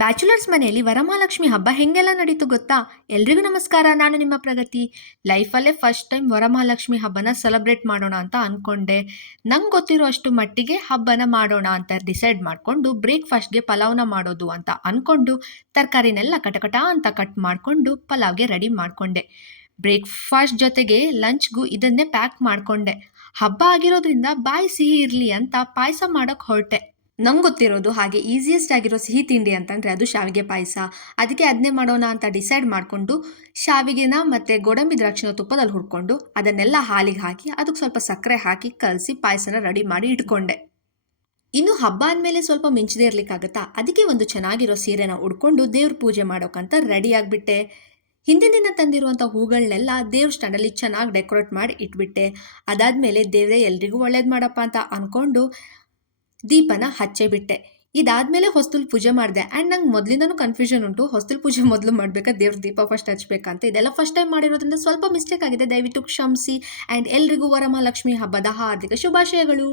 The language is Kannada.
ಬ್ಯಾಚುಲರ್ಸ್ ಮನೆಯಲ್ಲಿ ವರಮಹಾಲಕ್ಷ್ಮಿ ಹಬ್ಬ ಹೆಂಗೆಲ್ಲ ನಡೀತು ಗೊತ್ತಾ? ಎಲ್ರಿಗೂ ನಮಸ್ಕಾರ. ನಾನು ನಿಮ್ಮ ಪ್ರಗತಿ. ಲೈಫಲ್ಲೇ ಫಸ್ಟ್ ಟೈಮ್ ವರಮಹಾಲಕ್ಷ್ಮಿ ಹಬ್ಬನ ಸೆಲೆಬ್ರೇಟ್ ಮಾಡೋಣ ಅಂತ ಅಂದ್ಕೊಂಡೆ. ನಂಗೆ ಗೊತ್ತಿರೋ ಅಷ್ಟು ಮಟ್ಟಿಗೆ ಹಬ್ಬನ ಮಾಡೋಣ ಅಂತ ಡಿಸೈಡ್ ಮಾಡಿಕೊಂಡು ಬ್ರೇಕ್ಫಾಸ್ಟ್ಗೆ ಪಲಾವ್ನ ಮಾಡೋದು ಅಂತ ಅಂದ್ಕೊಂಡು ತರಕಾರಿನೆಲ್ಲ ಕಟಕಟ ಅಂತ ಕಟ್ ಮಾಡಿಕೊಂಡು ಪಲಾವ್ಗೆ ರೆಡಿ ಮಾಡಿಕೊಂಡೆ. ಬ್ರೇಕ್ಫಾಸ್ಟ್ ಜೊತೆಗೆ ಲಂಚ್ಗೂ ಇದನ್ನೇ ಪ್ಯಾಕ್ ಮಾಡಿಕೊಂಡೆ. ಹಬ್ಬ ಆಗಿರೋದ್ರಿಂದ ಬಾಯಿ ಸಿಹಿ ಇರಲಿ ಅಂತ ಪಾಯಸ ಮಾಡೋಕ್ಕೆ ಹೊರಟೆ. ನಂಗೆ ಗೊತ್ತಿರೋದು ಹಾಗೆ ಈಸಿಯೆಸ್ಟ್ ಆಗಿರೋ ಸಿಹಿ ತಿಂಡಿ ಅಂತಂದರೆ ಅದು ಶಾವಿಗೆ ಪಾಯಸ. ಅದಕ್ಕೆ ಅದನ್ನೇ ಮಾಡೋಣ ಅಂತ ಡಿಸೈಡ್ ಮಾಡಿಕೊಂಡು ಶಾವಿಗೆನ ಮತ್ತು ಗೋಡಂಬಿ ದ್ರಾಕ್ಷಿನ ತುಪ್ಪದಲ್ಲಿ ಹುರ್ಕೊಂಡು ಅದನ್ನೆಲ್ಲ ಹಾಲಿಗೆ ಹಾಕಿ ಅದಕ್ಕೆ ಸ್ವಲ್ಪ ಸಕ್ಕರೆ ಹಾಕಿ ಕಲಸಿ ಪಾಯಸನ ರೆಡಿ ಮಾಡಿ ಇಟ್ಕೊಂಡೆ. ಇನ್ನು ಹಬ್ಬ ಅಂದಮೇಲೆ ಸ್ವಲ್ಪ ಮಿಂಚದೇ ಇರಲಿಕ್ಕಾಗತ್ತಾ? ಅದಕ್ಕೆ ಒಂದು ಚೆನ್ನಾಗಿರೋ ಸೀರೆನ ಉಡ್ಕೊಂಡು ದೇವ್ರ ಪೂಜೆ ಮಾಡೋಕ್ಕಂತ ರೆಡಿ ಆಗಿಬಿಟ್ಟೆ. ಹಿಂದಿನ ದಿನ ತಂದಿರುವಂಥ ಹೂಗಳನ್ನೆಲ್ಲ ದೇವ್ರ ಸ್ಟ್ಯಾಂಡಲ್ಲಿ ಚೆನ್ನಾಗಿ ಡೆಕೋರೇಟ್ ಮಾಡಿ ಇಟ್ಬಿಟ್ಟೆ. ಅದಾದಮೇಲೆ ದೇವರೇ ಎಲ್ರಿಗೂ ಒಳ್ಳೇದು ಮಾಡಪ್ಪ ಅಂತ ಅಂದ್ಕೊಂಡು ದೀಪನ ಹಚ್ಚೇ ಬಿಟ್ಟೆ. ಇದಾದಮೇಲೆ ಹೊಸ್ತಿಲು ಪೂಜೆ ಮಾಡಿದೆ. ಆ್ಯಂಡ್ ನಂಗೆ ಮೊದಲಿಂದನೂ ಕನ್ಫ್ಯೂಷನ್ ಉಂಟು, ಹೊಸ್ತಿಲು ಪೂಜೆ ಮೊದಲು ಮಾಡಬೇಕಾ ದೇವ್ರ ದೀಪ ಫಸ್ಟ್ ಹಚ್ಬೇಕಂತ. ಇದೆಲ್ಲ ಫಸ್ಟ್ ಟೈಮ್ ಮಾಡಿರೋದ್ರಿಂದ ಸ್ವಲ್ಪ ಮಿಸ್ಟೇಕ್ ಆಗಿದೆ, ದಯವಿಟ್ಟು ಕ್ಷಮಿಸಿ. ಆ್ಯಂಡ್ ಎಲ್ರಿಗೂ ವರಮಹಾಲಕ್ಷ್ಮಿ ಹಬ್ಬದ ಹಾರ್ದಿಕ ಶುಭಾಶಯಗಳು.